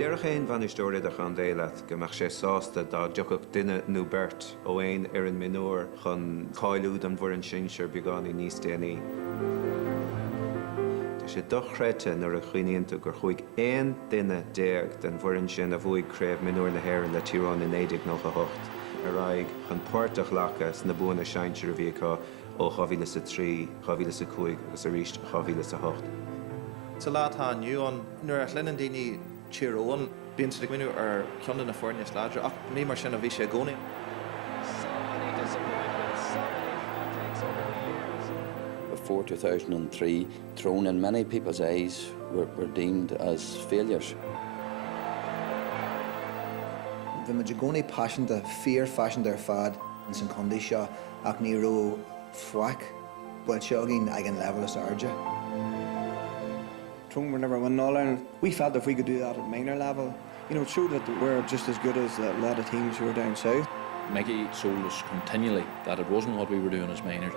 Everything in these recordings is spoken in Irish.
Eoghain van istóir a chun déileat go mbeadh sé sásta dá deochach duine nó beirt Eoghain ar an minúr chun cáiliúd an bhur an sin seir beagánaí níos déanaí. Tá sé dochreite nuair a chuoiníonnta gur chuig aon duine déag den bhur an sin a bhuaigh craobh minúr na hÉireann le Tyrone in 1998 ar aghaidh chun páirteach leachas na buanna seinsear a bhí acu ó 2003, 2005 agus arís 2008. Sa lá tá nniu an nuair a chluineann daoine Tyrone, bíonn sa minú ar ceanna na fórne sláidir ach ní mar sin a bhí sé gcónaí. Before 2003, Tyrone in many people's eyes were deemed as failures. The Majagoni passion the fear fashion their fad in St. Condisha ach ní ró fwac but Eoghain again level as Arja. Tyrone were never winning All Ireland. We felt if we could do that at minor level, you know, it showed that we're just as good as a lot of teams who were down south. Mickey told us continually that it wasn't what we were doing as minors,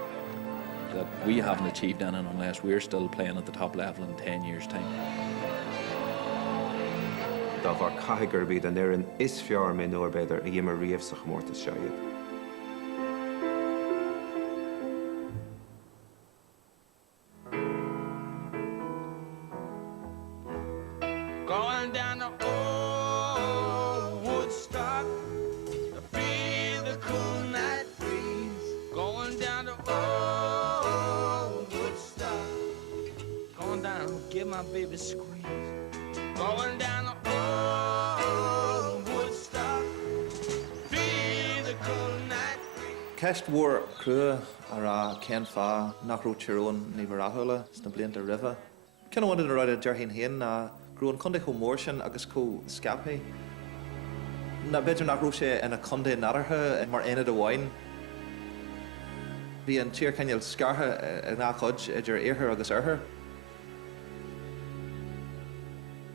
that we haven't achieved anything unless we're still playing at the top level in 10 years' time. Dá bhar caitheagar bíad an éireann is fearr minúr beidir a dhéimar riamh sa chmórtas seo iad. Going down the old Woodstock to feel the cool night breeze. Going down the old Woodstock. Going down, give my baby squeeze. Going down the old Woodstock. Feel the cool night breeze. Ceist mhór crua ar Ken Fa nach ró Tyrone ní bhráthúla sna blianta riva. Ceann bhain ar a dearthain hain na grúan conde chomh mór sin agus chomh scapaí. Na beidir nach ró sé ina conde nadartha mar aonad amháin. Bhí an tír ceinneal scartha in áchod idir éarthar agus arthar.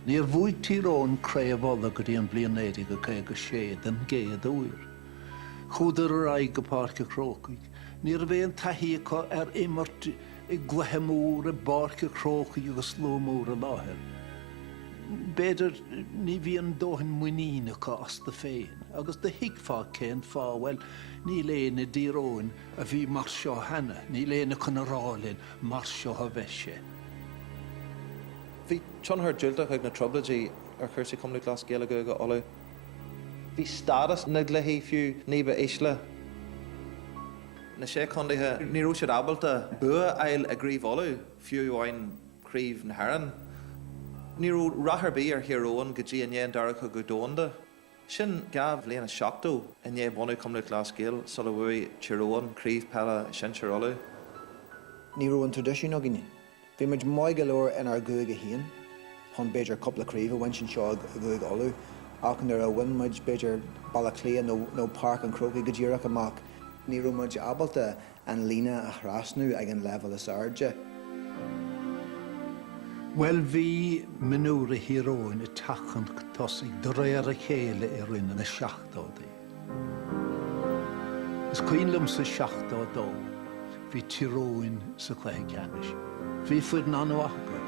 Níor bhuaigh Tyrone craobh go dtí an bliain éirí go cé go sé den géad uair. Chúdar ar aghaidh go páirce crócaigh. Níor bhéon taithí acu ar imirt I gluthe mór a barce crócaigh agus sló mór a láthair. Beidir ní bhíon dóthain muoíne as the féin, agus de hiicfá cén fá, well, ní léana Tyrone a bhí mar seo hena, ní léana chun arálinn mar seo a bheith sé. Bhí tionthar dúilteach ag na troblaidí ar chuirsaí Cumlaí Glas Gaeilge go olú. Bhí stadas na gluichí fiú níba éisle. Na sé condaithe ní ró siad abalta bua eil a gríomh olú fiú bháin críomh na hÉireann. Ní ró ratharbí ar Tyrone go dtí inné an daracha go dónda. Sin gabh léana seachtó inné bunú Cumlaí Glas Gael sa le bhuaigh Tyrone críomh pela sin seir olú. Ní ró an tradiisiún a gine. Bhí muid mai go leor in ar guaig a haon, chun beidir coppla críomh bhain sin seo a guaig olú. Ach nuair a bhain muid beidir Balaclea nó Park an Crocaigh go ddíireach amach. Ní ró muid abalta an lína a thrasnú ag an level is Arja. Well, bhí minúr a Tyrone I tachan tosaigh do réir a chéile I rinne na 70. Is cuinlam sa 70 bhí Tyrone sa chluthe ceannis. Bhí fuid an anhacha,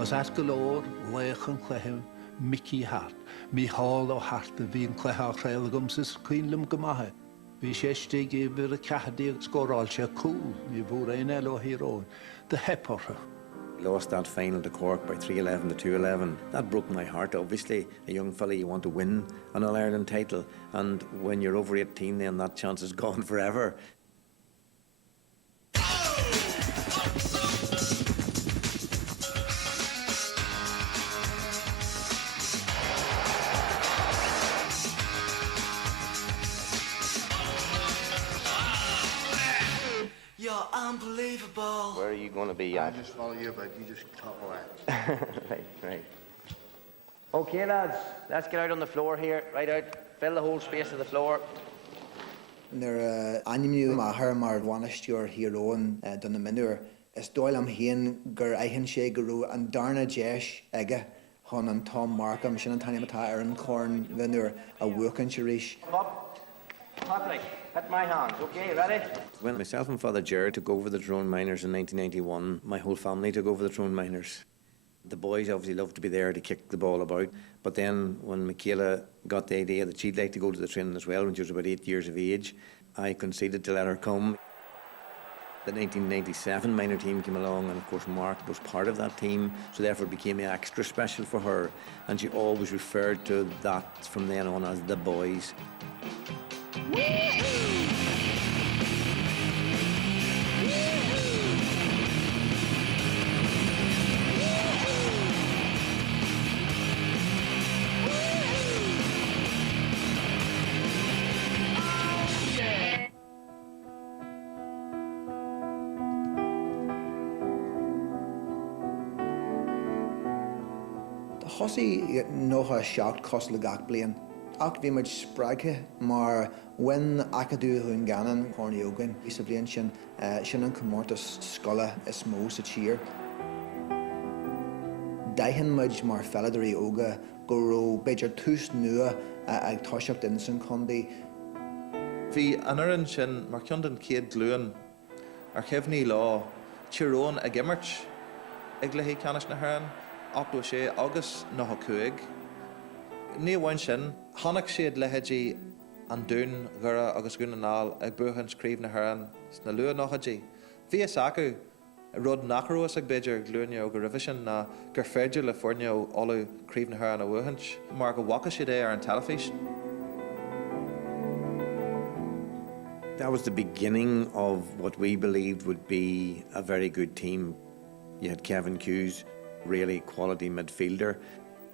as at go leor léach an chluthe Mickey Hart, mí hall ó Hart a bhí an chluthe a chréilgum sa cuinlam go maithe. Bhí sé stig I bhir a cehadíag scóráil sé cúl, ní bhúr aon eile ó Tyrone, de hepartha. Lost that final to Cork by 3-11 to 2-11. That broke my heart. Obviously, a young fella, you want to win an All-Ireland title, and when you're over 18 then that chance is gone forever. You're unbelievable. Where are you going to be at? I'll just follow you, but you just talk away. Right. Okay, lads, let's get out on the floor here. Right out. Fill the whole space of the floor. Nuair animniú má thar mar bhainisteoir Tyrone don na minúr, is dóil am haon gur aitheann sé go raibh an darna deis aige chun an Tom Markham sin an taine atá ar an corn vinúr a bhuacann sé rís. Patrick, hit my hands. Okay, ready? When myself and Father Gerard took over the Tyrone Miners in 1991, my whole family took over the Tyrone Miners. The boys obviously loved to be there to kick the ball about, but then when Michaela got the idea that she'd like to go to the training as well when she was about 8 years of age, I conceded to let her come. The 1997 minor team came along, and of course Mark was part of that team, so therefore it became extra special for her, and she always referred to that from then on as the boys. Hossie nog a shocked cost le gach blian. Ac vi much spragge, maar when acadu hun ganan corny Eoghain, is a blian sin an comortus scolla is most a cheer. Daihan mudge mar felladary Eogha goro bejer tus nua ag toshacht inson condi. Bhí anaran sin mar ceann céad glúin ar chefhní lá Tyrone a gimmert ag le hí canis na hán 8 sé agus 9 Ní bhain sin tháinig siad leithéidí an dún gura agus gúnanáil ag buchan scríomh na hán sna lua nachidí. Bhí is acu rud nachróas ag beidir glúineo go ribh sin na gur féidir le forneo olú críomh na hán a bhuachans mar go bhacha siad é ar an telefís. That was the beginning of what we believed would be a very good team. You had Kevin Hughes, really quality midfielder.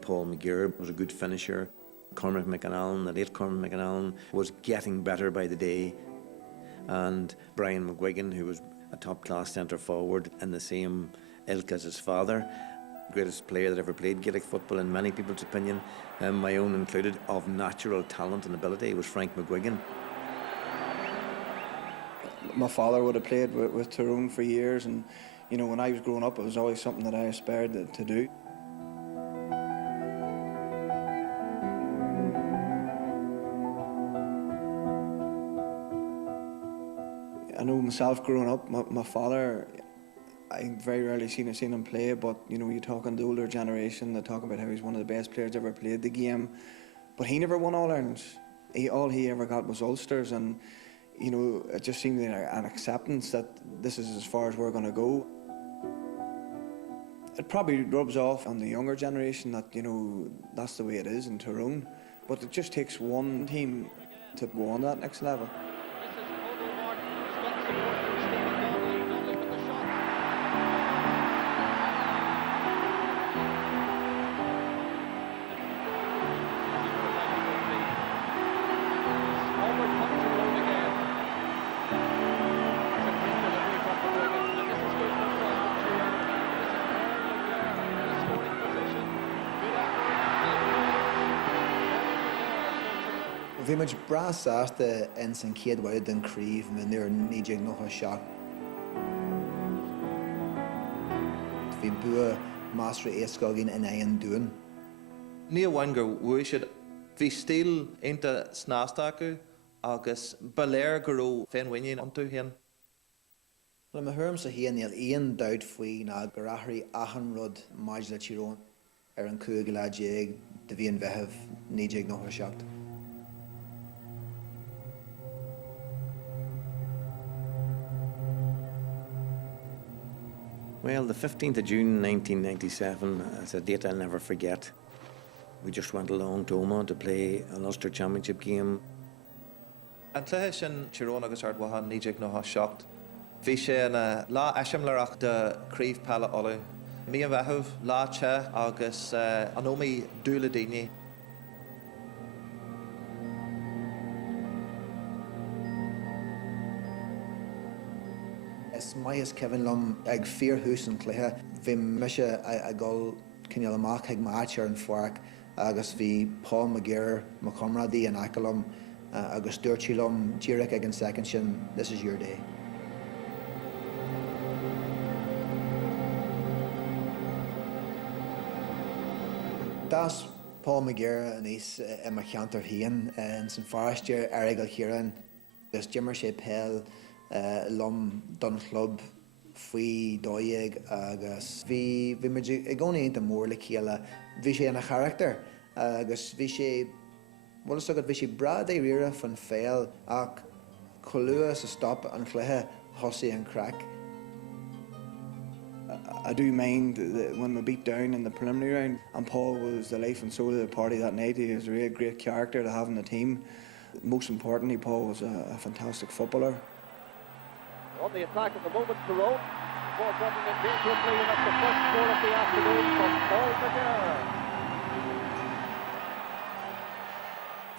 Paul McGear was a good finisher. Cormac McAnallen, the late Cormac McAnallen, was getting better by the day. And Brian McGuigan, who was a top-class centre forward in the same ilk as his father, greatest player that ever played Gaelic football in many people's opinion, my own included, of natural talent and ability, was Frank McGuigan. My father would have played with Tyrone for years, and you know, when I was growing up, it was always something that I aspired to do. I know myself growing up, my father, I very rarely seen him play, but you know, you talk on the older generation, they talk about how he's one of the best players ever played the game, but he never won All-Irelands. All he ever got was Ulsters, and you know, it just seemed an acceptance that this is as far as we're going to go. It probably rubs off on the younger generation that, you know, that's the way it is in Tyrone, but it just takes one team to go on that next level. Bhí much brass ásta in san céad mhaid den críomh na nuair níideag nach a seach. Bhí bua másra éascágin in éon dúin. Ní bhain gur bhuaigh siad bhí stíl ainta snásta acu agus baléir go raibh féin bhaine antú héan. Well, my herm sa hían níl aon doubt faoi ná gur athraí achan rud maid le Tyrone ar an cúig le déag de bhí an bheitheh níideag nach a seach. Well, the 15th of June 1997 is a date I'll never forget. We just went along to Omagh to play an Ulster Championship game. An cluiche sin Tyrone agus ardmhaithe níideag nach a seacht. Bhí sé na lá eisiomlareacht de críomh peile olú. Mí an bheitheh láte agus an ómaí dúla daoine. Is mai is Kevin Lum ag fear hús an cluiche, bhí mise a gol cinneal amach ag mátear an fork, agus bhí Paul McGear, my comradí an Acalum, agus Dúirtí Lum, Díric ag an second sin, this is your day. Das Paul McGear and he's in my canter hien in St. Forestier, Erigel Hiran, there's Jimmer sé Pell, Lum done club, faoi dóigh agus bhí muid ag gcónaí an mór le chéile, bhí sé in a character agus bhí sé, bhil is agad bhí sé brad é riire fan féil ach choilua sa stop an chluithe thosaí an crack. I do mind that when we beat down in the preliminary round, and Paul was the life and soul of the party that night. He was a really great character to have in the team. Most importantly, Paul was a fantastic footballer. On the attack at the moment, Tyrone. Ball dropping in dangerously, and that's the first goal of the afternoon from Paul McGuire.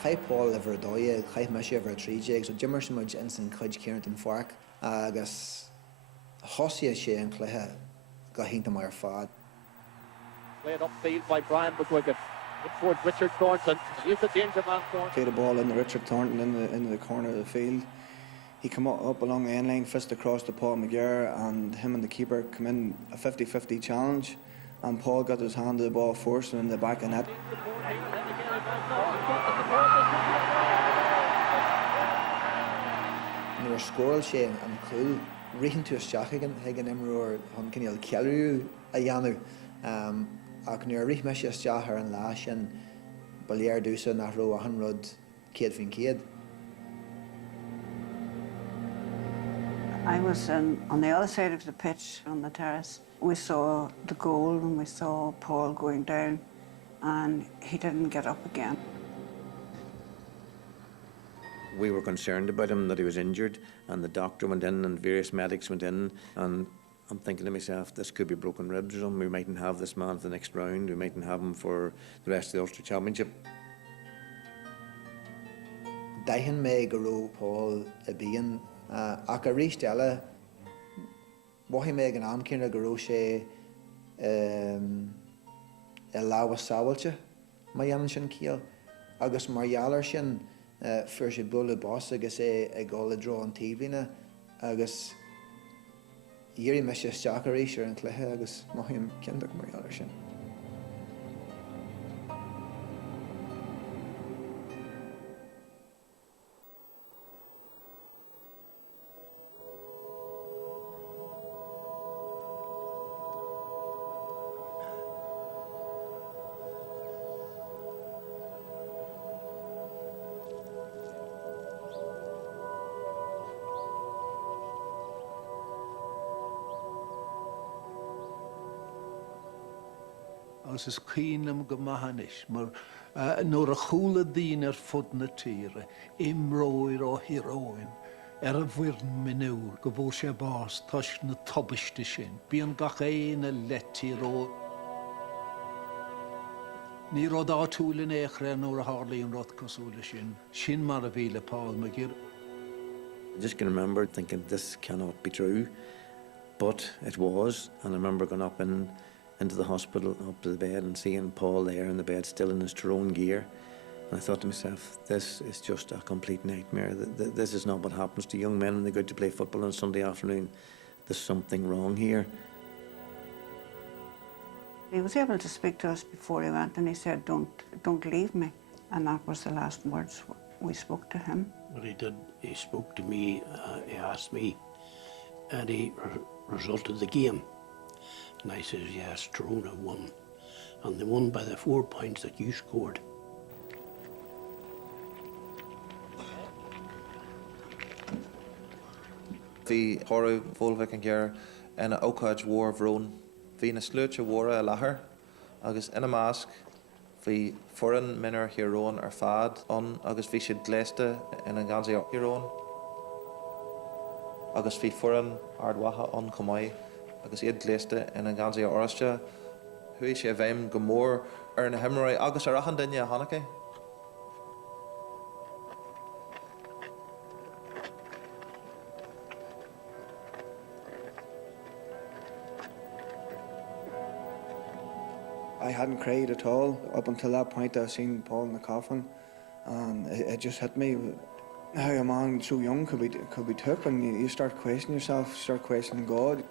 Chai Paul ever dóigh, chai me sé ever tríide, so Jimmer sin muid insan chuid céirnt an farc agus thosaí sé an chluithe go hinnta mar fad. Played upfield by Brian McGuigan. It towards Richard Thornton. He's the danger man, Thornton. Played the ball into Richard Thornton into the corner of the field. He came up along the end line, fist across to Paul McGuire, and him and the keeper come in a 50-50 challenge. And Paul got his hand to the ball, forced him in the back of net. Nuair scóil sé an clú, rian tú isteach ag an imreoir chun cinneal ceiliú a dhéanamh ach nuair rith me sé isteach ar an lá sin ba léir dúsa nach ró a an rud céad fin céad. I was on the other side of the pitch on the terrace. We saw the goal and we saw Paul going down and he didn't get up again. We were concerned about him, that he was injured, and the doctor went in and various medics went in, and I'm thinking to myself, this could be broken ribs or something. We mightn't have this man for the next round. We mightn't have him for the rest of the Ulster Championship. Daihan me go ró Paul a bíon ach a rís deile bhaithí me an amcéanna go ró sé I láha sábailte má dhéanann sin ciall agus mar dheallar sin fuair sé bula bás agus é ag gála dró an tíbhína agus dhéirí me sé isteach a rís ar an cluiche agus maithím cinnteach mar dheallar sin. Agus is cíanam go maithnis, mar nuair a chúla dtín ar fud na tíre, imróir ó Eoghain, a bhuiirn minúr go bhfuil sé bás tuis na tobaiste sin, bíon gach éana letíróid. Ní rud átúla éachra nuair a hárlaíon rud cosúla sin mar a bhí le Paul McGuire. I just can remember thinking, this cannot be true, but it was, and I remember going up into the hospital, up to the bed, and seeing Paul there in the bed, still in his Tyrone gear. And I thought to myself, this is just a complete nightmare. This is not what happens to young men when they go out to play football on Sunday afternoon. There's something wrong here. He was able to speak to us before he went, and he said, don't leave me. And that was the last words we spoke to him. What he did, he spoke to me, he asked me, and he result of the game. And I says, yes, Tyrone won. And they won by the 4 points that you scored. Bhí chorú bhfuilbh an gcear ina ócáid mhór bhrón. Bhí na slúite mhóra a láthair, agus ina másc bhí forann minar Tyrone ar fad an, agus bhí siad gléiste ina gansaí Tyrone. Agus bhí forann ardmhaithe an cumáid, agus iad gléiste ina gansaí oraiste. Hui sé bhéim go mór ar na himráid agus ar achan duine a tháinig. I hadn't cried at all. Up until that point, I seen Paul in the coffin, and it just hit me how a man so young could be took, and you start questioning yourself, start questioning God.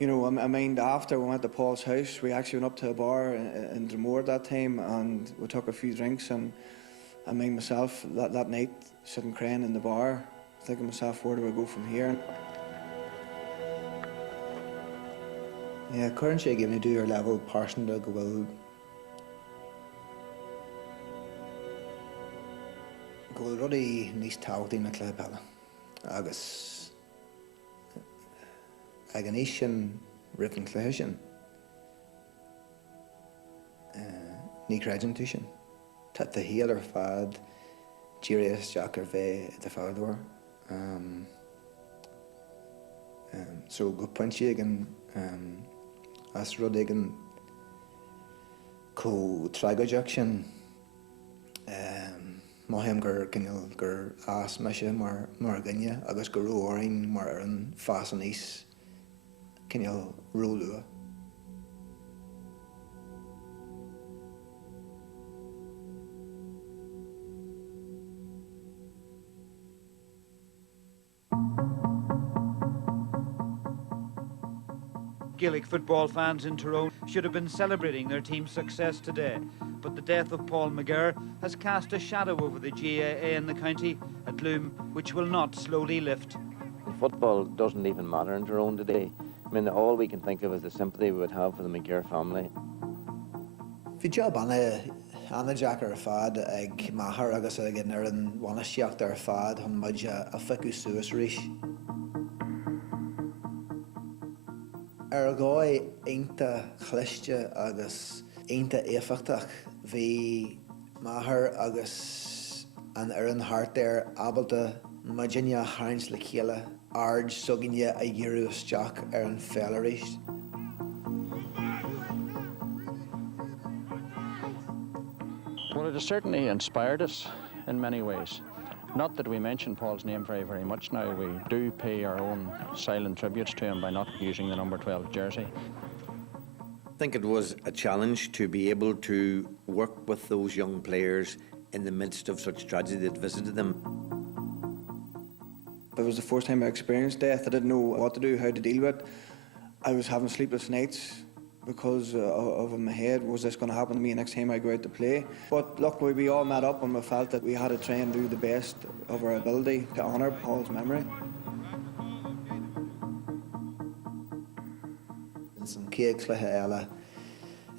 You know, I mind after we went to Paul's house, we actually went up to a bar in Dromore that time, and we took a few drinks, and I mind myself that night sitting crying in the bar, thinking myself, where do I go from here? Yeah, current sé gimni do your level person go bhfuil rudí níos táchtaí na club eile agus ag an éis sin rifin cluiche sin ní creidin tú sin. Tá a híal ar fad díreas Jack ar bheith de fádúir. So go pointí ag an as rud ag an có trágadteach sin maithéim gur as meise mar gine agus gur róáin mar ar an fás an níos cinneal rólua. Gaelic football fans in Tyrone should have been celebrating their team's success today, but the death of Paul McGirr has cast a shadow over the GAA in the county, a gloom which will not slowly lift. Football doesn't even matter in Tyrone today. I mean, all we can think of is the sympathy we would have for the McGirr family. Bhí job anna Jack ar fad ag maithar agus ag an ar an bhainaisteacht ar fad chun muid a fiú suas rís. Ar gáid ainta chluiste agus ainta éifiachtach bhí maithar agus an ar an hart ar abalta muidine hains le chéile ard suginne a dhearú isteach ar an féile rís. Well, it has certainly inspired us in many ways. Not that we mention Paul's name very, very much now. We do pay our own silent tributes to him by not using the number 12 jersey. I think it was a challenge to be able to work with those young players in the midst of such tragedy that visited them. It was the first time I experienced death. I didn't know what to do, how to deal with it. I was having sleepless nights because of in my head, was this going to happen to me next time I go out to play? But luckily we all met up and we felt that we had to try and do the best of our ability to honour Paul's memory. San cé cluiche eile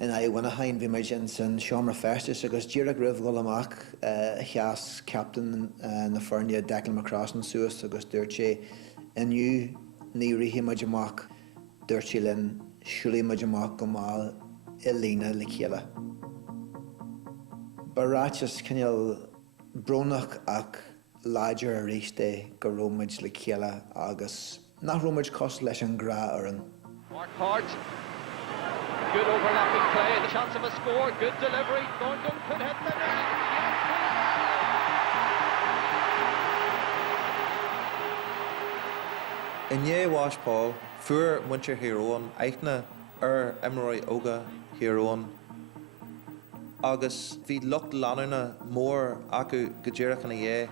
in Eoghain bhí mar sin san seomra festas agus díreach ribh go amach cheas captain na Foirne Declan McCrossan suas agus dúirt sé inniu ní rithí muid amach dúirt sé linn siúlaí muid amach go máil I líne le chéile. Baráiteas cinneal brónach ach láidir a ríiste go rómuid le chéile agus nach rómuid cos leis an grá oran. Mark Hart, good overlapping play, the chance of a score, good delivery, Thornton could hit the net. Inné Wash Paul, fuair muintir Tyrone, aithne Imroy Eoghain Tyrone, agus bhí lucht lánarna mór acu go ddíreach na dhé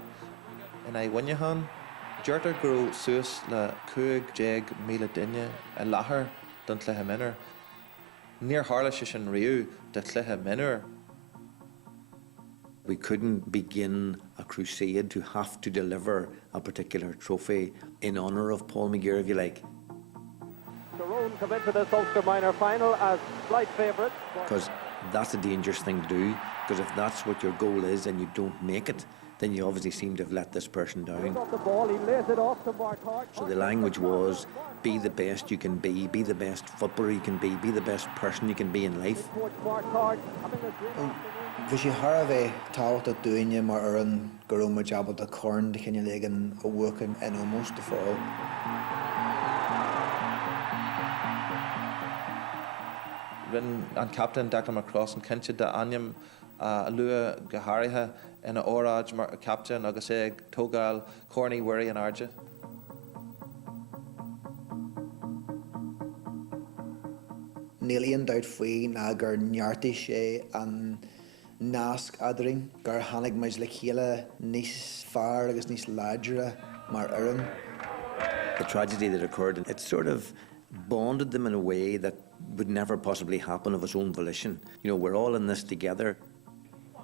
in Eoghain. Deirtar gurú suas le 50,000 duine a láthair don cluiche miniúr. Níor tharla sé sin riú de cluiche miniúr. We couldn't begin a crusade to have to deliver a particular trophy in honour of Paul McGirr, if you like. Tyrone come into this Ulster Minor final as slight favourites. Because that's a dangerous thing to do, because if that's what your goal is and you don't make it, then you obviously seem to have let this person down. The ball, he lays it off to Mark Hart. So the language was, be the best you can be the best footballer you can be the best person you can be in life. Bhí sé thar a bheith táhacht a dúine mar ar an go rómuid abal a corn de chinne légan a bhuachan in almost the fall. Rin an captain Declan McCrossan cinse de aim a lua go háirithe ina óráid mar captain agus é tógáil Corny Wirry an Arge. Nílíonn dát faoi ná gur neartaí sé an nasc adring gur tháinig muid le chéile níos fearr agus níos láidre mar oireann. The tragedy that occurred, it sort of bonded them in a way that would never possibly happen of its own volition. You know, we're all in this together.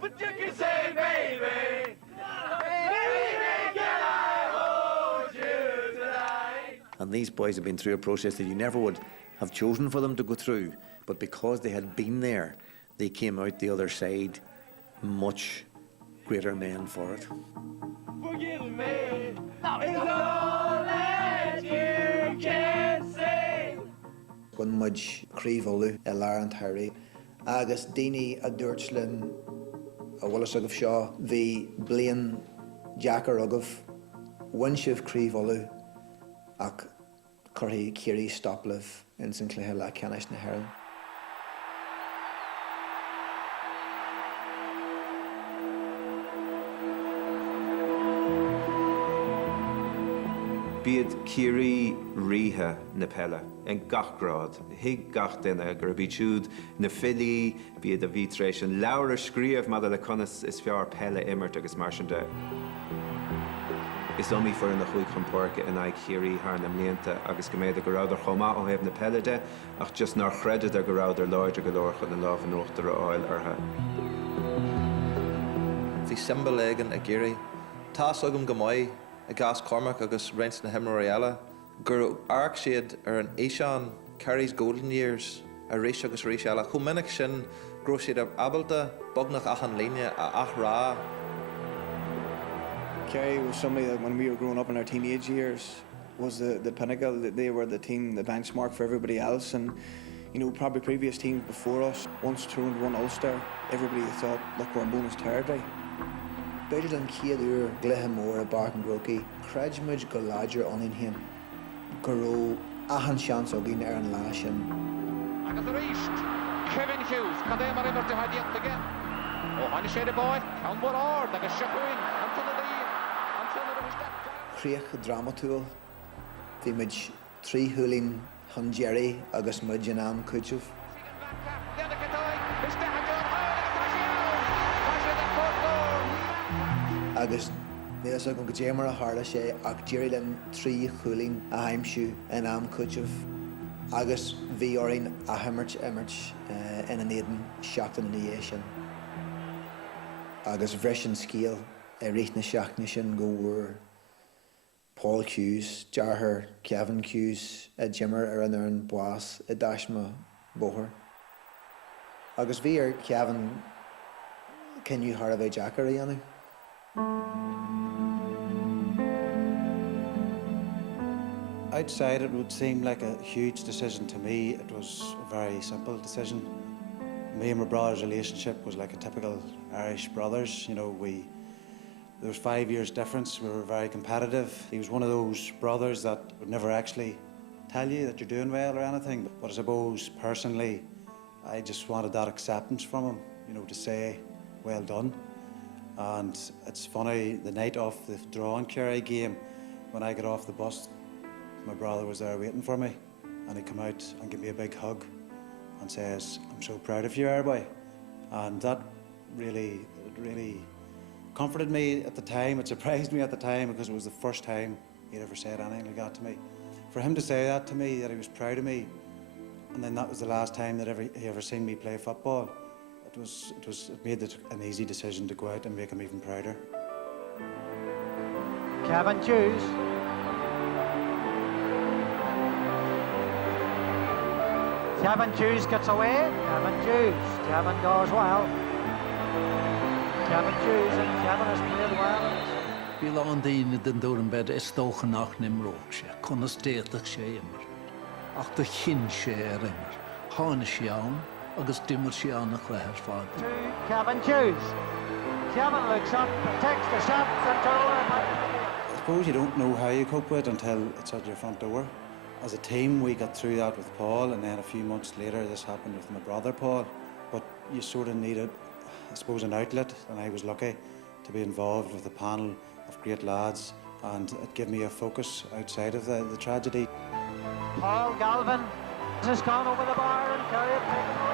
But you can say, baby, baby, can I hold you tonight? And these boys have been through a process that you never would have chosen for them to go through, but because they had been there, they came out the other side much greater men for it. Forgive me, it's all that you can say. When much Creevolu, Elar and Harry, agus Dini a Durchlin, a Wallisug of Shaw, the Blaine Jacker Ugov, Winshiv Creevolu, ac Curry Kiri Stopliv in St. Clair La Canish na Heron. Bíad Kiri Riha na Pella in gachrád, hig gach duine gur bhí siúd na fillí, bíad a bhítrééis an leabhar scríomh mad le conas is fear Pella immert agus mar sin de. Is omí for na chuig champórca in ag Kiri haar na mlíonta agus go méid a go ráidir chomá ó hebh na Pella de, ach just nar chreidid a go ráidir láidir go leor chun na lábh an uachtar a áil artha. Bhí symbol éigean a Giri, Tás agam go maith a gas Cormac agus rents na Himariella, gur arc siad an Eoghain Kerry's golden years a réis agus réis eile. Chomh minic sin gro siad abalta bognach achan líne a achrá. Kerry was somebody that when we were growing up in our teenage years was the pinnacle. They were the team, the benchmark for everybody else, and you know, probably previous teams before us, once Tyrone won Ulster, everybody thought, look, we're in bonus territory. Beidr an Ciadúr glithe mór a Barton Groki, Credjmuid go láidir onin him, Goro ahan seans ó gin an lá sin. Agus a ríist, Kevin Hughes, cadé mar immer to hadiacht again. Ó haine sé de boy, count what ard, agus Shahuin, until the was that. Chríoch dramatúil, bhí muid trí thuúlín chun Jerry agus muid an am cúidseamh. Agus níos agam go démar a hála sé ach Jerry linn trí chuúlín a haimsú in am cúidseamh agus bhí orín a himmert ina néadan seachtain na dhé sin. Agus bhreisin scíal a rith na seachna sin go bhfuair Paul Hughes, Jarher, Kevin Hughes, a Jimmer ar an Earn Boas, a Dashma Boher. Agus bhí Kevin cinniú thar a bheith Jackar a dhéanamh. Outside it would seem like a huge decision to me. It was a very simple decision. Me and my brother's relationship was like a typical Irish brothers. You know, there was 5 years difference. We were very competitive. He was one of those brothers that would never actually tell you that you're doing well or anything. But I suppose personally, I just wanted that acceptance from him, you know, to say, well done. And it's funny, the night of the draw and Kerry game, when I got off the bus, my brother was there waiting for me, and he came out and gave me a big hug and says, "I'm so proud of you, Airboy." And that really comforted me at the time. It surprised me at the time because it was the first time he'd ever said anything like that to me. For him to say that to me, that he was proud of me, and then that was the last time that he ever seen me play football, it made it an easy decision to go out and make him even prouder. Kevin Hughes. Kevin Hughes gets away. Kevin goes well. Kevin Hughes, and Kevin has played well. Bhí lán daoine den dúran bed is tóchan nach nimróg sé, chunas déadach sé immer. Ach do chin sé immer. Hána sé ann, agus dimmer sé annach leithir fád. Kevin Hughes. Kevin looks up, takes the shot, and I suppose you don't know how you cope with it until it's at your front door. As a team, we got through that with Paul, and then a few months later, this happened with my brother Paul. But you sort of needed, I suppose, an outlet, and I was lucky to be involved with a panel of great lads, and it gave me a focus outside of the tragedy. Paul Galvin has gone over the bar and Kerry have taken the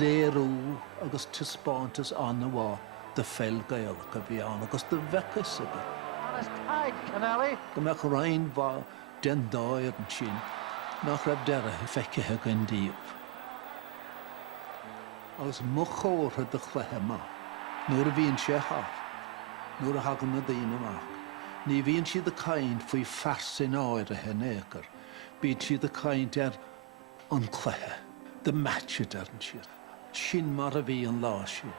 lead. Lérú agus tispántas anna bhá de fel Gaelic a bhí an agus de bhecas a bit. And it's tight, Kennelly. Go meach rain bhá den dáir an sin, nach raibh deire feicithe gan díobh. Agus mo chóirtha de chluithe má, nuair a bhíonn sé thar, nuair a hagan na daoine amach. Ní bhíonn siad a caint faoi fersin áirithe nécar, bíonn siad a caint an cléthe, the match it doesn't she? Sin mar a bhí an lá sin.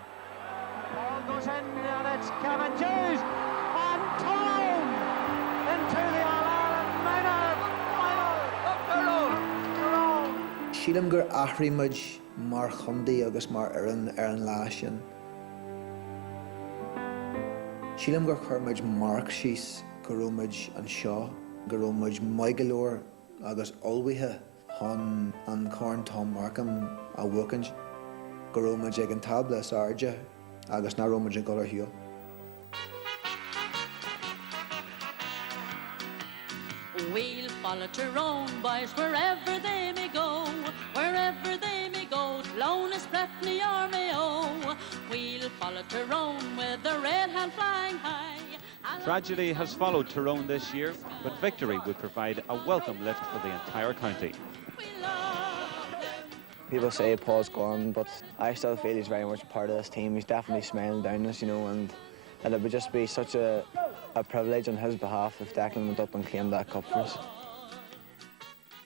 Ball goes in and it's Kevin Hughes and Tyrone into the All-Ireland final of Tyrone. Sílim gur athraimid mar chundaí agus mar ar an lá sin. Sílim gur chuirmid marc síos go raibh an seo, go raibh maigealóir agus olmhaithe chun an corn Tom Markham a bhuachan, go raibh ag an tabla sarde agus ná raibh an golar hiú. We'll follow Tyrone boys wherever they may go, wherever they may go, Clonus, Breffni or Mayo. We'll follow Tyrone with the red hand flying high. Tragedy has followed Tyrone this year, but victory would provide a welcome lift for the entire county. People say Paul's gone, but I still feel he's very much a part of this team. He's definitely smiling down us, you know, and it would just be such a privilege on his behalf if Declan went up and claimed that cup for us.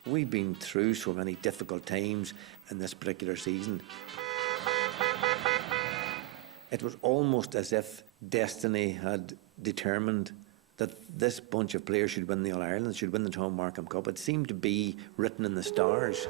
We've been through so many difficult times in this particular season. It was almost as if destiny had determined that this bunch of players should win the All-Ireland, should win the Tom Markham Cup. It seemed to be written in the stars.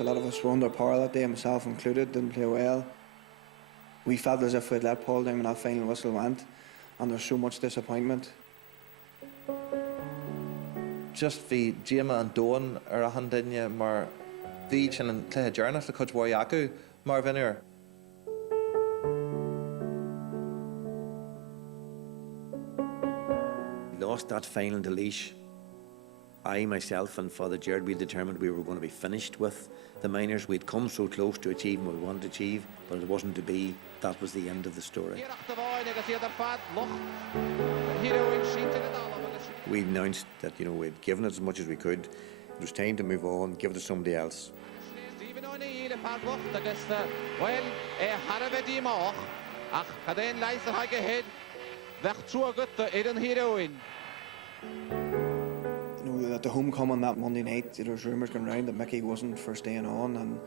A lot of us were under par that day, myself included, didn't play well. We felt as if we'd let Paul down when that final whistle went, and there's so much disappointment. Just bhí Jima and Dawn ar a handinne mar bhí sin an cléthe dearnach le chuid mhair acu mar bhinir. Lost that final to Laois. I, myself and Father Gerard, we determined we were going to be finished with the minors. We'd come so close to achieving what we wanted to achieve, but it wasn't to be. That was the end of the story. We announced that, you know, we'd given it as much as we could. It was time to move on, give it to somebody else. At the homecoming that Monday night, there was rumours going around that Mickey wasn't for staying on, and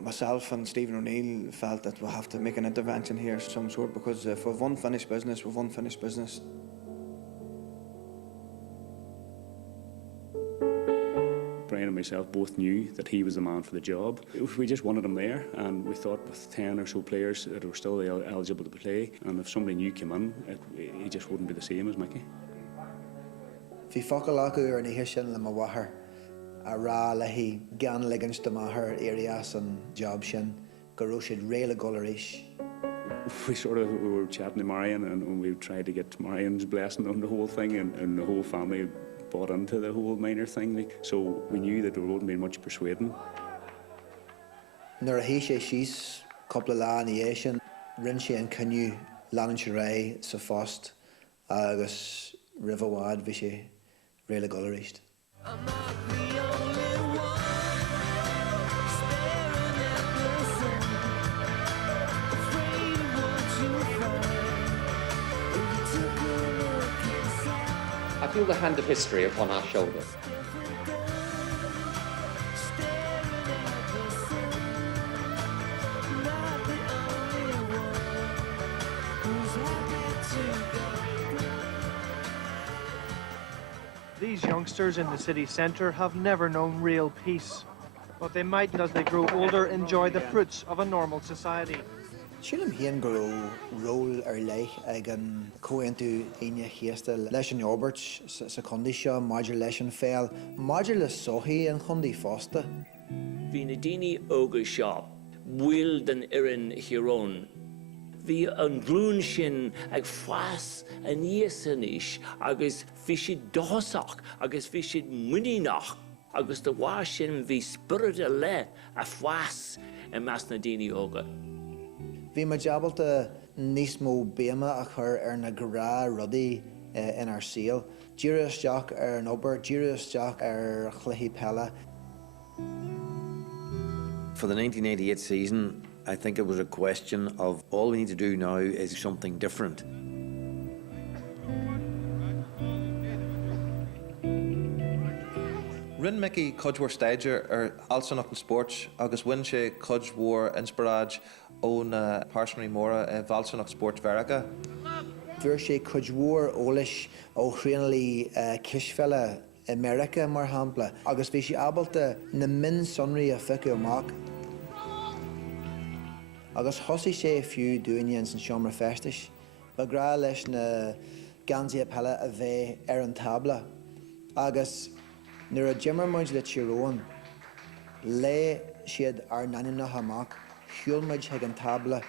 myself and Stephen O'Neill felt that we'll have to make an intervention here of some sort, because if we've unfinished business, we've unfinished business. Brian and myself both knew that he was the man for the job. We just wanted him there, and we thought with 10 or so players that were still eligible to play, and if somebody new came in, he just wouldn't be the same as Mickey. Bhí focail acu ar naoithe sin le mo bhathair a rá le hí gan ligans do maithair éireas an job sin go raibh siad réile golar éis. We were chatting to Marion, and we tried to get Marion's blessing on the whole thing, and the whole family bought into the whole minor thing. So we knew that there wouldn't be much persuading. Nuair a hí sé síos coppla lá na dhé sin, rinn sé an ciniú leanan sé ré sa phost agus ribh bhád bhí sé réile golar éist. I feel the hand of history upon our shoulders. These youngsters in the city centre have never known real peace, but they might, as they grow older, enjoy the fruits of a normal society. Sílim híon go ról ar leith ag an comhaontú aine chéasta leis an Albert sa chundaí seo, maidir leis an féil, maidir le sothaí an chundaí fásta. Bhí na daoine óga seo bhuail den irin Tyrone. Bhí an glún sin ag fas a níos inis, agus bhí siad dosach, agus bhí siad muinínach, agus do bhá sin bhí spirit a le a fas I meas na daoine óga. Bhí me deabalta níos mó béama a chur ar na grá rudaí in our seal. Díras Jack an obair, díras Jack chluichí pella. For the 1988 season, I think it was a question of all we need to do now is something different. Rin Mickey Cudgewar Stager Alsonach in sports, agus Winshe Cudgewar Inspirage own Parsonry Mora Valsonach Sports Verica. Vir sé Cudgewar Olish ó Chrianley Kishfella America mar hampla, agus bhí sé abalta na min sonraí a fice amach. Agus thosaigh sé fiú dúine san seomra festais, ba gra leis na gansaí pella a bheith an tabla. Agus nuair a Jimmermuid le Tyrone, le siad ar nanimna hamach, shiúlmuid heag an tabla,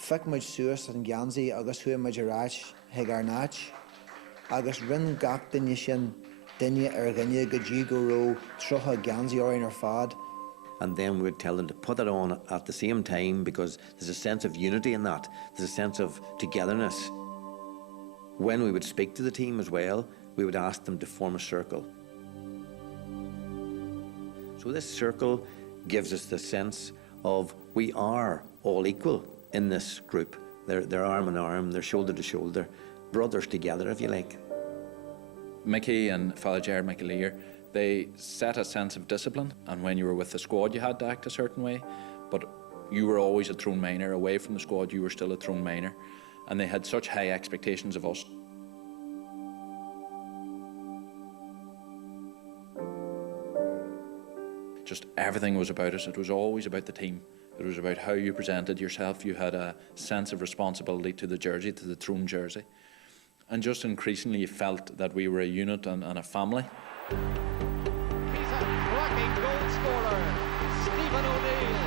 ficmuid suas an gansaí agus huamuid aráis heag ar nach, agus rin gach duine sin duine ar gine go dtí go ró trotha gansaí orainn ar fad. And then we'd tell them to put it on at the same time, because there's a sense of unity in that. There's a sense of togetherness. When we would speak to the team as well, we would ask them to form a circle. So this circle gives us the sense of we are all equal in this group. They're arm in arm, they're shoulder to shoulder, brothers together, if you like. Mickey and Father Gerard McAleer, they set a sense of discipline, and when you were with the squad you had to act a certain way, but you were always a Tyrone minor. Away from the squad you were still a Tyrone minor, and they had such high expectations of us. Just everything was about us. It was always about the team. It was about how you presented yourself. You had a sense of responsibility to the jersey, to the Tyrone jersey, and just increasingly you felt that we were a unit and a family. He's a cracking goal scorer, Stephen O'Neill.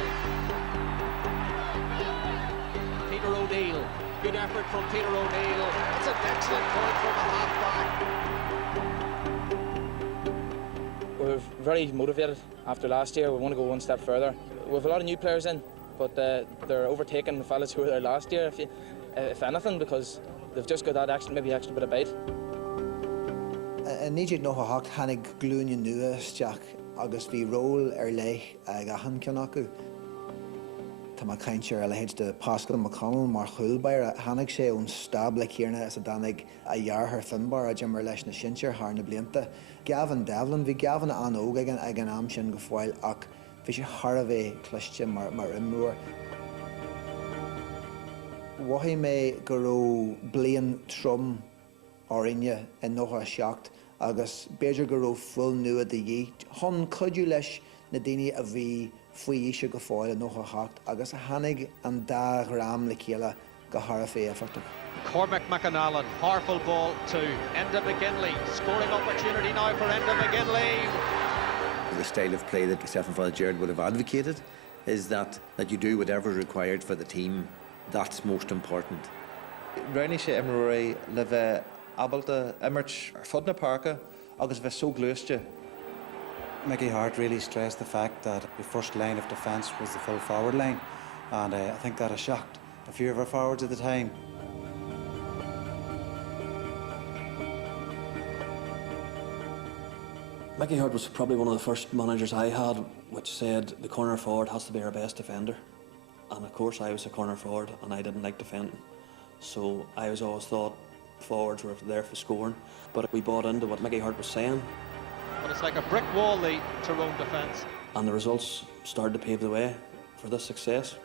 Peter O'Neill, good effort from Peter O'Neill. That's an excellent point from a half-back. We're very motivated after last year. We want to go one step further. We have a lot of new players in, but they're overtaking the fellas who were there last year, if anything, because they've just got that extra bit of bite. Níidir nó hacht hanig glúine nuas Jack agus bhí ról ar leith ag a hancean acu. Tá má caintear a lehéid de Pascal McConnell mar chuilbair a hanig sé ón stab le chéarna as a danig a dhearthar finbar a Jimmer leis na sintear thar na blianta. Gavin Devlin, bhí Gavin an óg ag an am sin go fáil ach bhí sé thar a bheith cluiste mar imrúir. Wathí mé go ró blian trom árinne in nócha seacht agus beidir go ró fuil nua de dhí. Hon codú leis na daoine a bhí faoi se go fáil in nócha hacht agus a hanig an dá gram le chéile go thar a fé effortach. Cormac McAnallen, powerful ball to Enda McGinley. Scoring opportunity now for Enda McGinley. The style of play that myself and Father Gerard would have advocated is that you do whatever is required for the team. That's most important. Rowney sé imrúirí le bheith abalta imirt ar fud na parka agus bheith so glúiste. Mickey Hart really stressed the fact that the first line of defence was the full forward line, and I think that has shocked a few of our forwards at the time. Mickey Hart was probably one of the first managers I had which said the corner forward has to be our best defender. And of course I was a corner forward and I didn't like defending. So I always thought forwards were there for scoring. But we bought into what Mickey Hart was saying. But it's like a brick wall, the Tyrone defence. And the results started to pave the way for this success.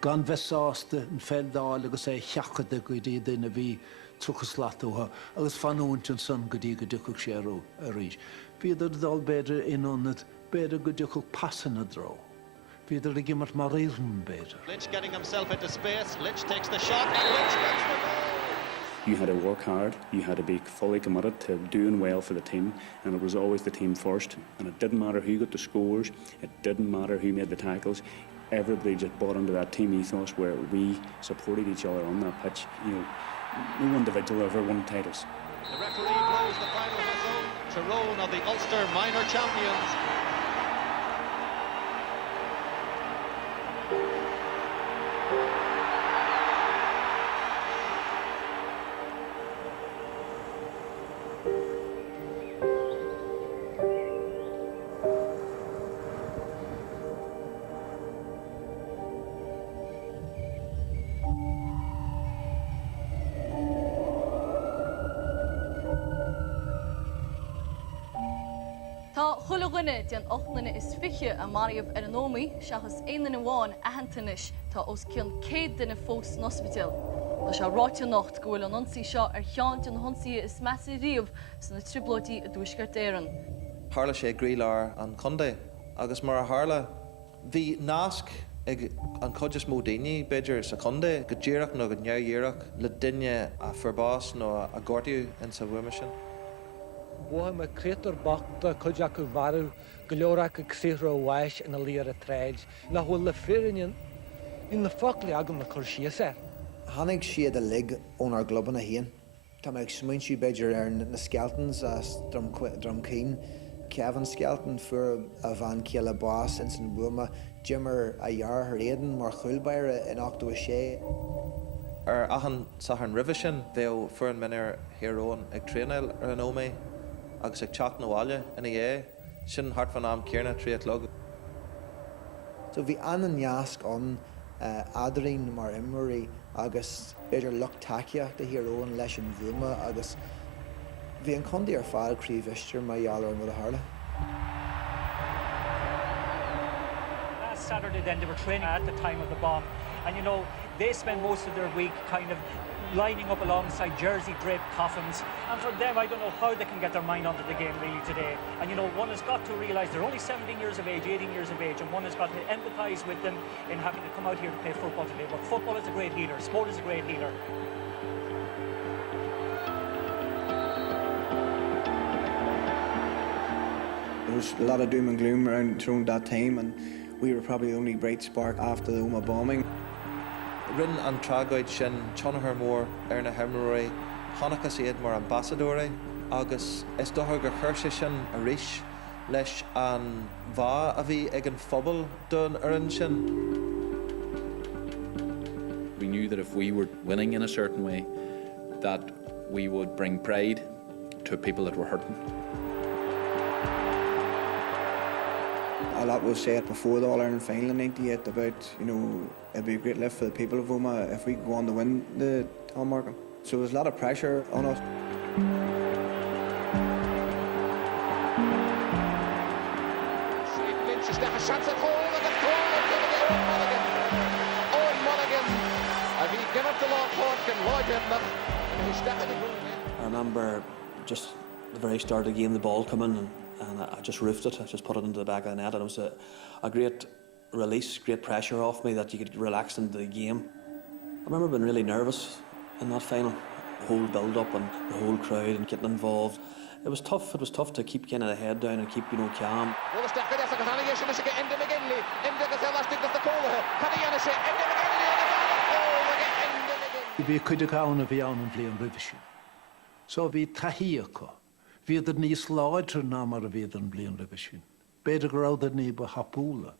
Gan bheitsáasta an feldáil agus é cheachada go dtí duine bhí tuchas latútha agus fanúntain san go dtí go dúchah sé a rís. Bhíidir dal beidir inionad beidir go dúchah passan a dró. Bhíidir a gimmart mar réireann beidir. Lynch getting himself into space. Lynch takes the shot and Lynch gets the goal. You had to work hard, you had to be fully committed to doing well for the team, and it was always the team first. And it didn't matter who got the scores, it didn't matter who made the tackles. Everybody just bought into that team ethos where we supported each other on that pitch. You know, no individual ever won titles. The referee blows the final whistle. Tyrone are the Ulster minor champions. Chulugine den ochna is fiche a Mariov Ernomi, shachas ein in one ahantanish ta os kion ked in a fos hospital. Da sha rotje nacht goel an onsi sha Eoghain an honsi is massive riv sna triploti a duiskarteren. Harla sé grílar an Conde agus mar a Harla hí nasc ag an codjas mó daoine beidir sa Conde go ddíireach nó go neamhdíireach le duine a forbás nó a gortiú in sa bhuime sin. Bua me creator bakta kujak varu glora ka xiro wash in a lira trade la hulle firinin in the fuckly agam na kurshia ser. Hannig siad a lig on our glob na hien. Tá meg smuintú beidir na skeletons as drum keen Kevin skeleton for a van kiela boss in san buma Jimmer a jaar her eden mar chulbeire in octo sé. Ahan sahan revision they'll for an minute hero ag trainel an ome agus ag chat na walla in a sin hart van am Kierna treat log. So vi an jask on Adrien mar Emery agus beidir luck takia de hero an leis an buma agus vi an condi ar fáil críomhiste mai jalar an Harla. Last Saturday then they were training at the time of the bomb and you know they spend most of their week kind of lining up alongside jersey draped coffins and for them I don't know how they can get their mind onto the game really today and you know one has got to realise they're only 17 years of age, 18 years of age and one has got to empathise with them in having to come out here to play football today but football is a great healer, sport is a great healer. There was a lot of doom and gloom around Tyrone that time and we were probably the only bright spark after the Oma bombing. Rin an tragoid sin Chonahar mór na Hemroy, Hanukkah siad mar ambassadore, agus is dothar gur chuirse sin a ríis leis an bha a bhí ag an phobal don aran sin. We knew that if we were winning in a certain way, that we would bring pride to people that were hurting. A lot was said before the All-Ireland final in '98 about, you know, it'd be a great lift for the people of Oma if we go on to win the Tom Morgan. So there's a lot of pressure on us. I remember just the very start of the game, the ball coming and I just roofed it. I just put it into the back of the net and it was a great release, great pressure off me that you could relax into the game. I remember being really nervous in that final, the whole build-up and the whole crowd and getting involved. It was tough to keep kind of the head down and keep, you know, calm. Vi could go on a bhíann blian revision. So vi tahíacha. Vi er nís láidre námar a viad an blian revision. Beidir go rád ní ba hapúla.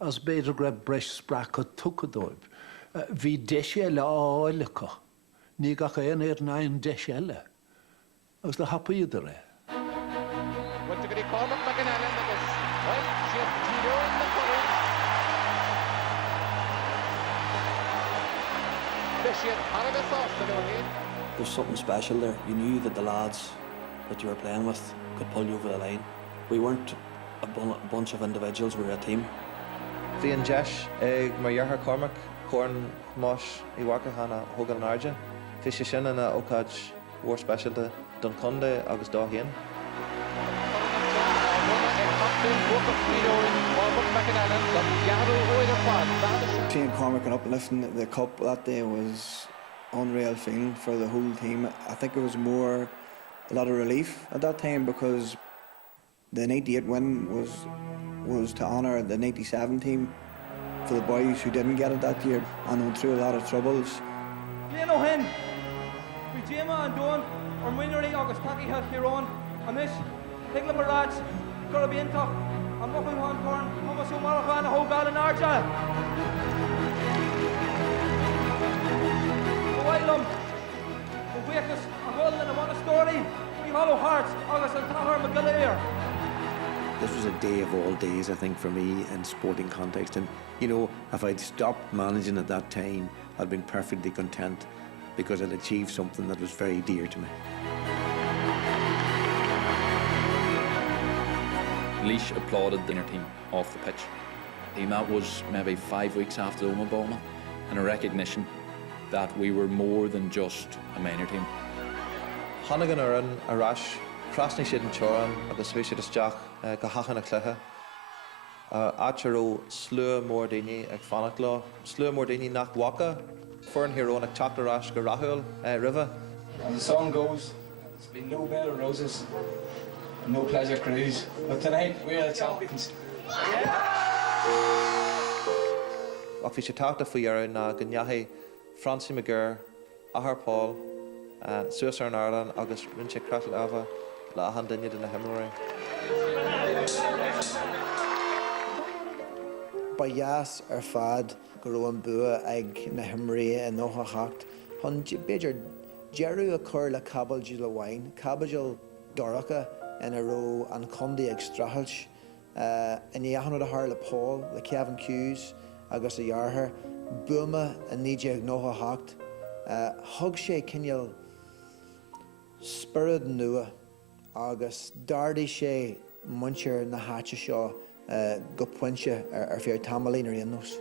As beidir grab breis sprach a tukadóib. Vi deise le áilecha. Ní gach ein nain deise ele. As le hapúidir e. There's something special there. You knew that the lads that you were playing with could pull you over the line. We weren't a bunch of individuals, we were a team. Bhíonn Jesh ag mar dheartha Cormac, Corn Mosh, Eoghain a Hogan Arja. Fi sé sin ina ócáid war specialta don Conde agus Eoghain. Seeing Cormac and uplifting the cup that day was unreal feeling for the whole team. I think it was more a lot of relief at that time because the '98 win was to honour the '97 team for the boys who didn't get it that year and went through a lot of troubles. Eoghain, we Jema and Don, or Winnery August Taki had Tyrone, and this Higla Barrage, gotta be in top. I'm looking on Corn, almost so Marathon, a whole Gaelic Arja. The Whitelum, the Wakers, a Hull and a one story. We hollow hearts, August and Tahar McGillair. This was a day of all days, I think, for me in sporting context. And, you know, if I'd stopped managing at that time, I'd been perfectly content because I'd achieved something that was very dear to me. Laois applauded the inner team off the pitch. And that was maybe 5 weeks after the Unbreakable, and a recognition that we were more than just a minor team. Hannigan ar an arás, crasni siad an teoran agus bhí siad isteach go hachan na cluiche. Áitearó slua mór daoine ag fannach lá, slua mór daoine nach waka, fuair an hero ag teacht arás go rathúil rive. As the song goes, it's been no bed of roses and no pleasure cruise, but tonight we're the champions. Ach bhí sé teachta faoi dhearadh na go ndearthaí Francie McGurr, Ahar Paul, Suas ar an Ireland agus rinne sé creatal ava le ahan duine den na himráí. Ba jaas ar fad go raibh an bua ag na himráí in nóthachacht, chun beidir dearú a chur le cabail le bhain, cabail doracha ina ró an condaí ag strachailt, in dhéanamh a thar le Paul, le Kevin Hughes agus a dhearthair, buama a níide ag nóthachacht, thug sé cinneal spirid nua agus dardaí sé muintir na háite seo go pointe ar fear tamalín ar dhéanús.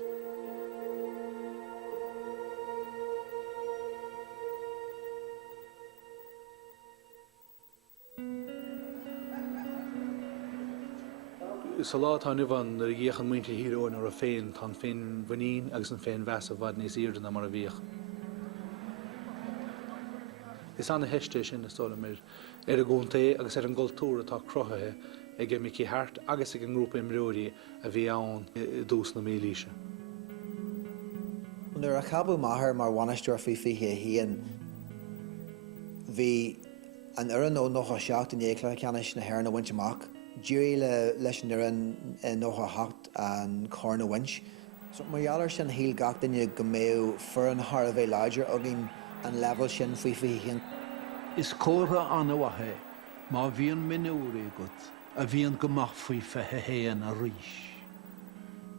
Is a lá tá nuhan ar dhéchan muinte híróin ar a féin tá féin bhaín agus an féin bheas a bhd níos íirde na mar a bhíoch. Is anna heiste sin na stóla mir ar a gúnta agus ar an gultúr atá crothathe ag go micí hart agus ag an grúpa imreoirí a bhí ann dús na mílíise. Nuair a chabú maithair mar bhainisteoir faoi fiche híon, bhí an ar an nó nócha seach in écla ceannis na hair na bhaint amach, dúí le leis an ar an nócha hacht an cór na bhaint. So mar dheallar sin híl gach daine go méú fur an thar a bheith láidir agin an level sin faoi fiche. Is córa anna wathe, má bhíon minúí gut, a bhíon gomach faoi fethe héan a ríis.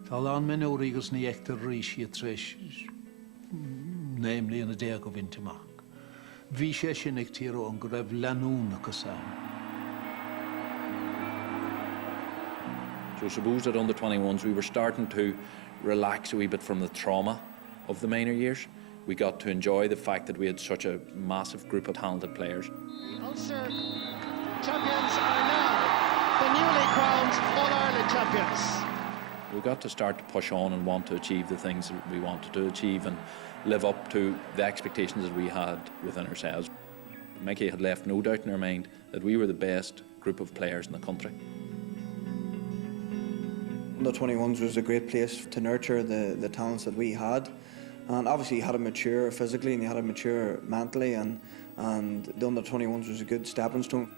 Tá an minúí gus ní eachtar ríis i treis, namely in a déag go bhainteach. Bhí sé sin ag Tyrone go raibh leanúna go sam. So I suppose at under 21s we were starting to relax a wee bit from the trauma of the minor years. We got to enjoy the fact that we had such a massive group of talented players. The Ulster champions are now the newly crowned All-Ireland champions. We got to start to push on and want to achieve the things that we wanted to achieve and live up to the expectations that we had within ourselves. Mickey had left no doubt in our mind that we were the best group of players in the country. Under 21s was a great place to nurture the talents that we had. And obviously you had to mature physically and you had to mature mentally, and the under 21s was a good stepping stone.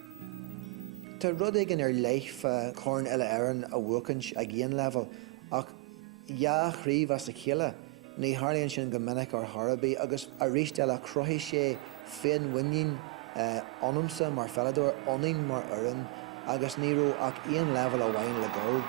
Tá rud ag in ar leith corn eile aireann a bhuacans a gcéan level, ach ja chríomh as a chéile, ní tharlaíonn sin go minic ar Harabí agus a rís eile cruthaí sé féin winnín onamsa mar felladóir onainn mar oireann agus ní raibh ach aon level a bhain le go.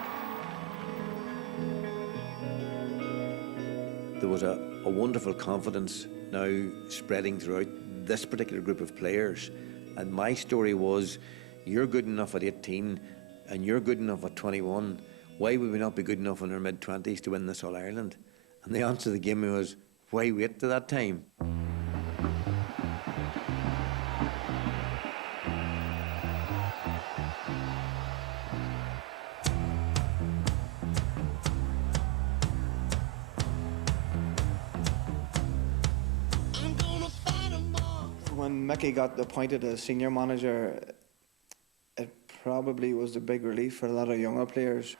There was a wonderful confidence now spreading throughout this particular group of players, and my story was, you're good enough at 18 and you're good enough at 21, why would we not be good enough in our mid-20s to win this All-Ireland? And the answer they gave me was, why wait to that time? When Mickey got appointed as senior manager, it probably was a big relief for a lot of younger players.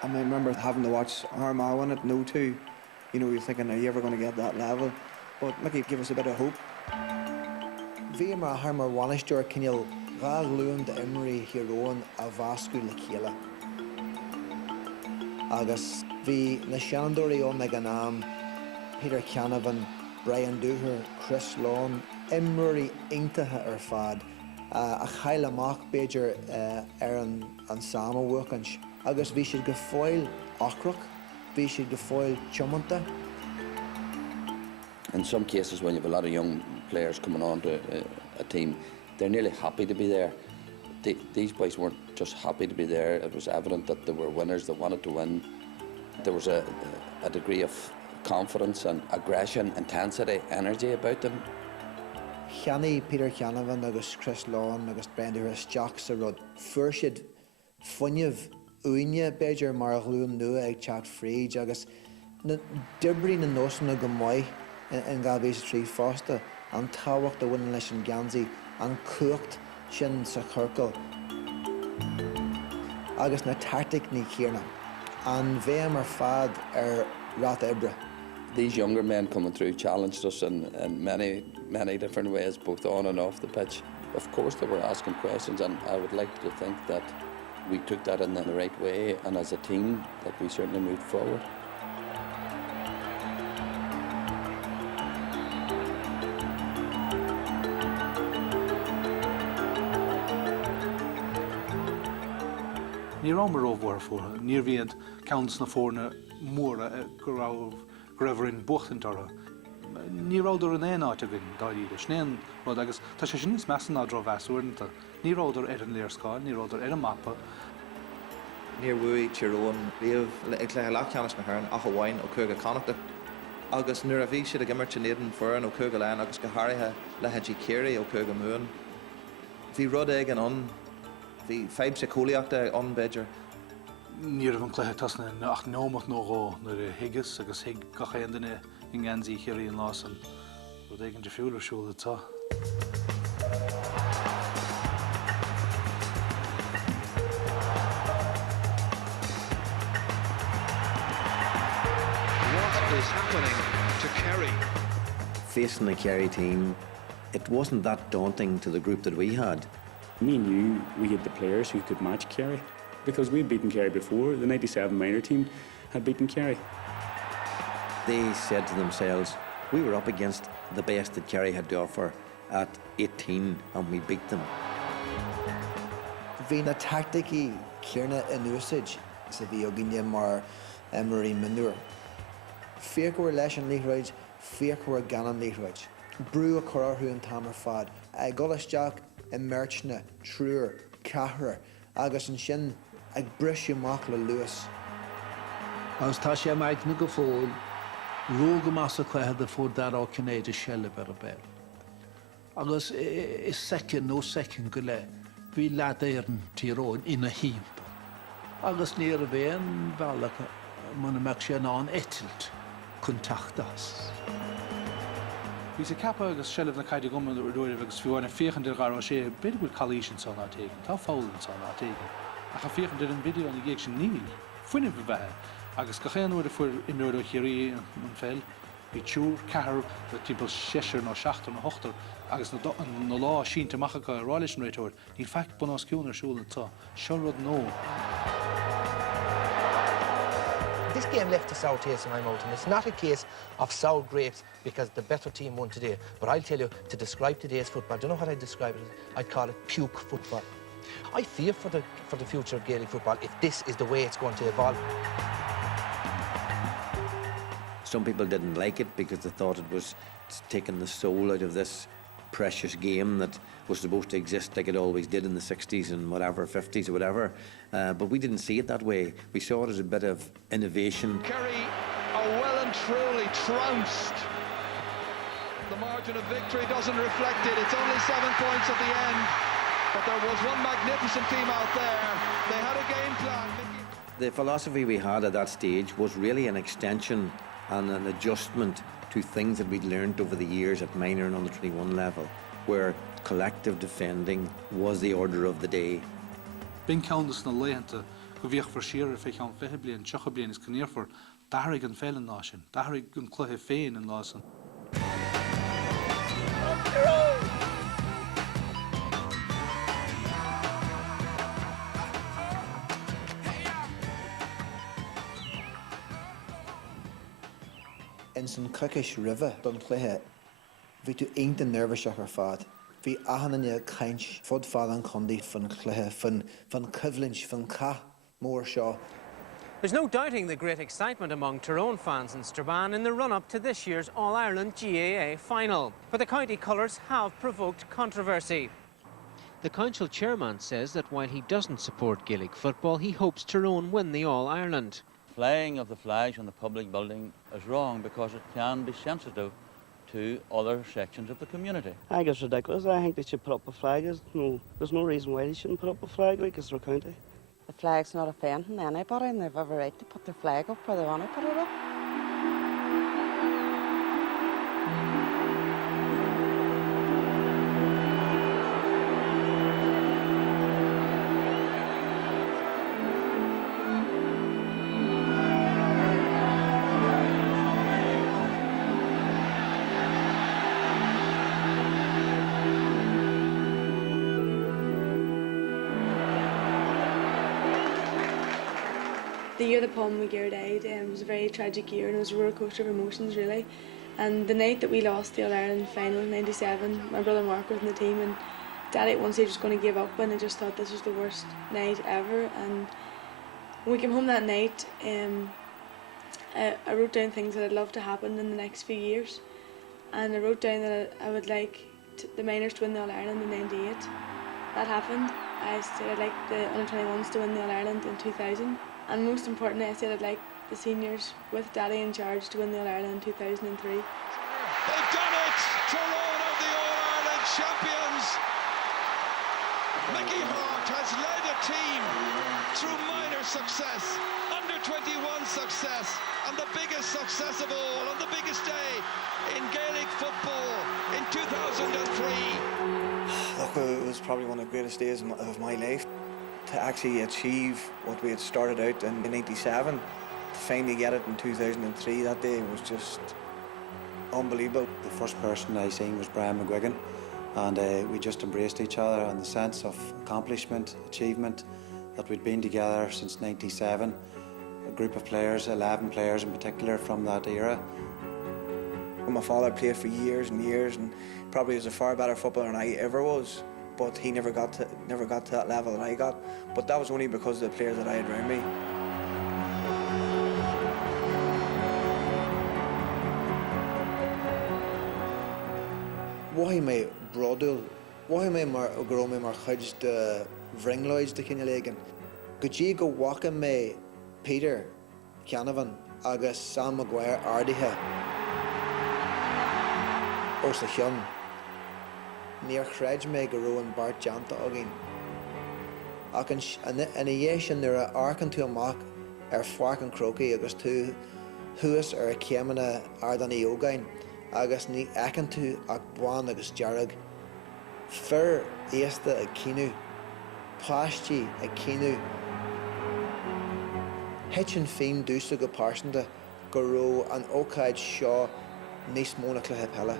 I remember having to watch Armagh win it 0-2. You know, you're thinking, are you ever going to get that level? But Mickey gave us a bit of hope. Bhí mar harmar bhainisteoir cinneal gá luúin de imrí hiróin a bhascú le chéile. Agus bhí na seanadóirí ón ag an am, Peter Canavan, Brian Dooher, Chris Lawn, imrí intathe ar fad, a chaile amach beidir ar an sama bhuacans. Agus bhí siad go fáil achrach, bhí siad go fáil tiomanta. In some cases, when you have a lot of young players coming on to a team, they're nearly happy to be there. These boys weren't just happy to be there. It was evident that they were winners, they wanted to win. There was a degree of confidence and aggression, intensity, energy about them. Cheannaigh Peter Canavan agus Chris Lawn agus Brendan Jack sa rud fuirsiad fuinneamh uine beidir mar glúm nua ag chat fríd agus na dibrí na nósanna go maiid in Galbéis trí fásta an táhacht a bhain leis an gansaí an cuacht sin sa chorcail agus na tactic ní chéarna an bheith mar fad Rat Ibra. These younger men coming through challenged us in many different ways, both on and off the pitch. Of course they were asking questions, and I would like to think that we took that in the right way, and as a team that we certainly moved forward. Ní ramar óhhar fóra, níor bhíad counts na fórna móra go raibh in buchtantara. Ní ráidir an éáte gin dáíide snéan rud agus tá sé sin níos mesan á dro bheasúirnta. Ní ráidir an léirscáil, ní ráidir an mappa. Níor bhuaí Tyrone riamh ag le leachcheannas na hern a Eoghain ó chuige connachta. Agus nuair a bhí siad a gimmarte néan foran ó chuige lein agus go háirithe le headí céirí ó chuige muin. Bhí rud ag an an, bhí feib sa cólaíochta an beidir. Níor an chluthe tasna ach nómach nógá nuair a higus agus hig gachéan duine in gansaí chéirí an lásan. Rud ag an de fiúlarsúil atá. What is happening to Kerry? Facing the Kerry team, it wasn't that daunting to the group that we had. Me knew we had the players who could match Kerry because we'd beaten Kerry before. The 97 minor team had beaten Kerry. They said to themselves, we were up against the best that Kerry had to offer at 18 and we beat them. Bhí na tacticí céarna in úsáid sa bhí Eoghain mar Emery Manure. Fíorchúir leis an líthreid, fíorchúir gan an líthreid. Brú a choráthú an tamar fad. Ag golasteach I merchna, trúr, cahra, agus an sin ag brisú amach le luas. Agus tá sé maid na go fóil, róga mas a chuithe de fór dar á cinnéad a selle ber a bell. Agus is second nó second go le, bhí lead éireann Tyrone ina hímpa. Agus níor a bhéan bhealach muna meach sé an éitilt chun taachtas. Bhí sé cappa agus sellh na caiide gomman dúir agus fiúna féchandir gar sé beidir bhfuil chalísin san á téigin, tá fáiln san á téigin. A cha féchandir an video an ggéic sin níl, fuinine bheithe, agus go chéanúir a fuair imreúir ó chiaí an féil, bhí túr cethir le timppla 6 nó 7 nó 8 agus na lá sínta machacha rális an réiteir, níl feic bun ásciúnar siúla tá, seo rud nó. This game left a sour taste in my mouth, and it's not a case of sour grapes because the better team won today. But I'll tell you, to describe today's football, I don't know what I'd describe it as. I'd call it puke football. I fear for the future of Gaelic football if this is the way it's going to evolve. Some people didn't like it because they thought it was taking the soul out of this precious game that was supposed to exist like it always did in the 60s and whatever, 50s or whatever. But we didn't see it that way. We saw it as a bit of innovation. Kerry are well and truly trounced. The margin of victory doesn't reflect it. It's only 7 points at the end. But there was one magnificent team out there. They had a game plan. The philosophy we had at that stage was really an extension and an adjustment to things that we'd learned over the years at minor and under 21 level, where collective defending was the order of the day. Bin countess na leianta go bhíoch for siar fé an 5 blian, 6 blian is cníir for dathraigh an féil an náisisin, dathraigh an cluthe féin an lásan. In san cucish river don cluthe, bhí tú aonta nervaiseach ar fad. Bhí ahanana caint fud fad an condaí fan cluthe, fan cyflins, fan ca mór seo. There's no doubting the great excitement among Tyrone fans in Strabane in the run-up to this year's All-Ireland GAA final. But the county colours have provoked controversy. The council chairman says that while he doesn't support Gaelic football, he hopes Tyrone win the All-Ireland. Flying of the flags on the public building is wrong because it can be sensitive to other sections of the community. I think it's ridiculous. I think they should put up a flag. There's no reason why they shouldn't put up a flag, like it's their county. The flag's not offending anybody and they've every right to put their flag up where they want to put it up. The year that Paul McGear died was a very tragic year and it was a roller coaster of emotions really. And the night that we lost the All-Ireland final in '97, my brother Mark was in the team and Daddy at one stage was going to give up and I just thought this was the worst night ever. And when we came home that night, I wrote down things that I'd love to happen in the next few years. And I wrote down that I would like the minors to win the All-Ireland in '98. That happened. I said I'd like the under-21s to win the All-Ireland in 2000. And most importantly, I said I'd like the seniors with Daddy in charge to win the All-Ireland in 2003. They've done it! Tyrone are the All-Ireland champions! Mickey Hart has led a team through minor success, under-21 success, and the biggest success of all, on the biggest day in Gaelic football in 2003. Look, it was probably one of the greatest days of my life. To actually achieve what we had started out in '87, to finally get it in 2003 that day was just unbelievable. The first person I seen was Brian McGuigan, and we just embraced each other and the sense of accomplishment, achievement, that we'd been together since '97. A group of players, 11 players in particular from that era. My father played for years and years and probably was a far better footballer than I ever was. But he never got to that level that I got. But that was only because of the players that I had around me. Why my brother? Why my grow my chuj the vringloids the Kinnelegin? Could you go walking me Peter Canavan agus Sam Maguire Ardiha? Os the Hyun. Near Craig me go and Bart Janta again. I can in a yeshin there are arcan to a mock fark and croaky agus to whoas a Kemana Ardan Eoghain agus ni acan to Akbuan agus Jarag. Fur Easta a Kinu, Pashti a Kinu. Hitchin Feen Dusa go Parsonda, Goro and Okaid Shaw Nis Monacla Hepella.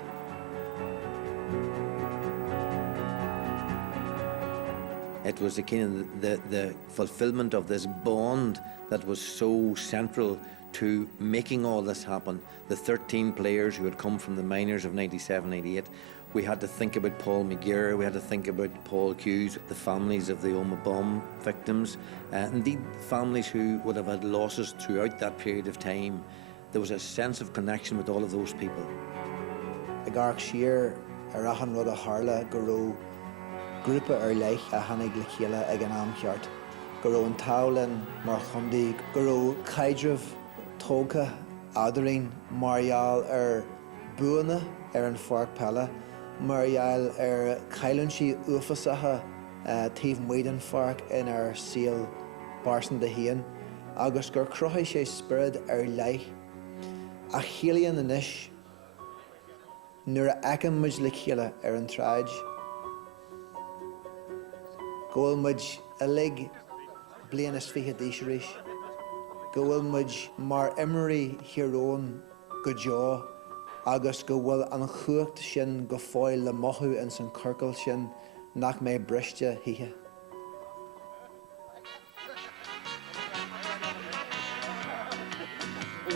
It was the kind of the fulfillment of this bond that was so central to making all this happen. The 13 players who had come from the minors of '97, '98. We had to think about Paul McGear, we had to think about Paul Hughes, the families of the Oma bomb victims, indeed families who would have had losses throughout that period of time. There was a sense of connection with all of those people. Agark Shear, Arahan Rudda Harla, Guru, Grupa Erleich, a Hanig Lakila, Eganam Hjart, Guru and Towlin, Marchundi, Guru Kaidriv, Toga, Adrin, Marial Buana, Erin Fark Pella, Marial Kailunshi Ufasaha, Tiv Waden Fark in Seal Barson de Hien, Agus Gur Crohishe Spirit Erleich, a Helian and Ish, Nura Akam Muj Lakila, Erin Traj. Goal muj a leg blaenas fiche dísherish. Goal muj mar emery Tyrone go jaw. Agus go bhfuil an chuacht sin go fáil le mothú in san circle sin nach mé briste hithe.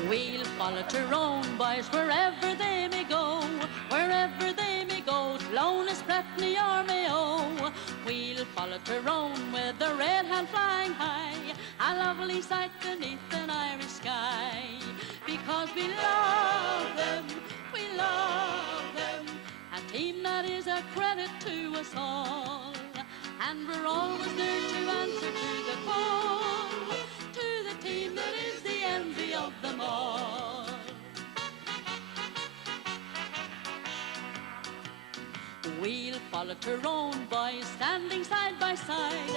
We'll follow Tyrone boys wherever they may go, wherever they may go, Tyrone is Bretney or Mayo. We'll follow Tyrone with the red hand flying high, a lovely sight beneath an Irish sky. Because we love them, a team that is a credit to us all. and we're always there to answer to the call, to the team that is the envy of them all. We'll follow Tyrone boys, standing side by side,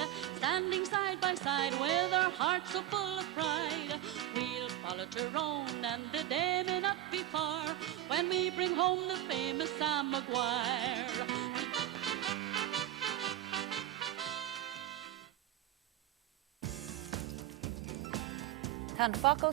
with our hearts so full of pride. We'll follow Tyrone and the Damon up before, when we bring home the famous Sam Maguire. Tan focal